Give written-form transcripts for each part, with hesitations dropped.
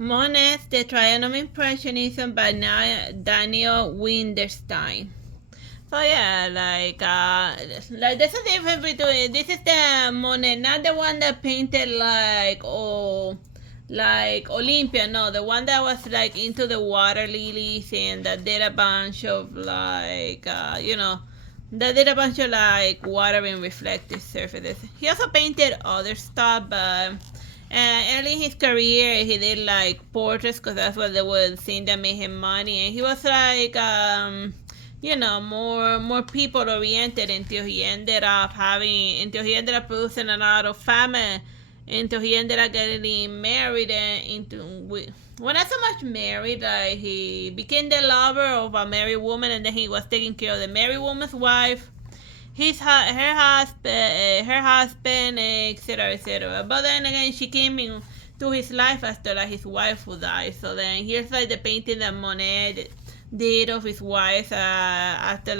Monet, The Triumph of Impressionism by Daniel Winderstein. So yeah, like there's a difference between this is the Monet, not the one that painted like Olympia, no, the one that was like into the water lilies and that did a bunch of that did a bunch of like water and reflective surfaces. He also painted other stuff, but early in his career he did like portraits because that's what they would seem that made him money, and he was like more people oriented until he ended up producing a lot of family, until he ended up getting married and well, not so much married, like he became the lover of a married woman, and then he was taking care of the married woman's wife, her husband, etc., etc. But then again, she came into his life after like his wife would die. So then here's like the painting that Monet did of his wife after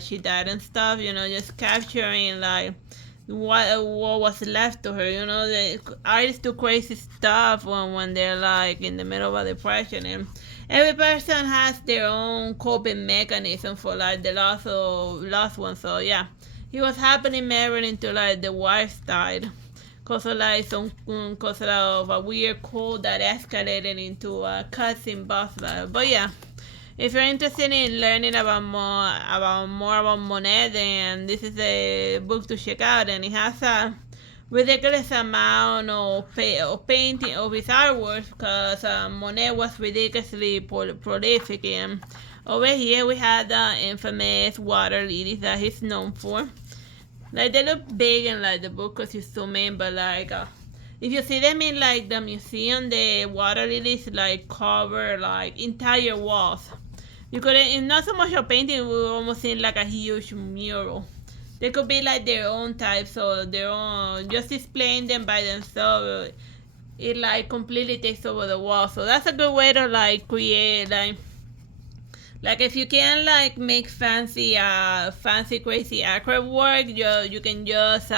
she died and stuff. Just capturing like what was left to her. The artists do crazy stuff when they're like in the middle of a depression, and every person has their own coping mechanism for like the loss of loved ones. So yeah, he was happily married until like the wife died, cause of a weird cold that escalated into a cussing boss battle. But yeah, if you're interested in learning about Monet, then this is a book to check out, and it has a ridiculous amount of painting of his artwork because Monet was ridiculously prolific. And over here we had the infamous water lilies that he's known for. Like they look big in like the book because you zoom in, but if you see them in like the museum, the water lilies like cover like entire walls. You could not so much a painting, it would almost seem like a huge mural. They could be like their own types or their own, just displaying them by themselves. It like completely takes over the wall. So that's a good way to like create like if you can like make fancy crazy acrylic work, you can just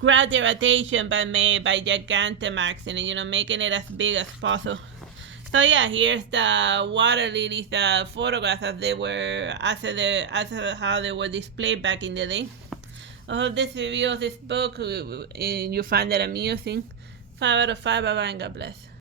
grab their attention by Gigantamaxing it, making it as big as possible. So yeah, here's the water lilies photographs as how they were displayed back in the day. I hope this review of this book you find it amusing. 5 out of 5. Bye bye and God bless.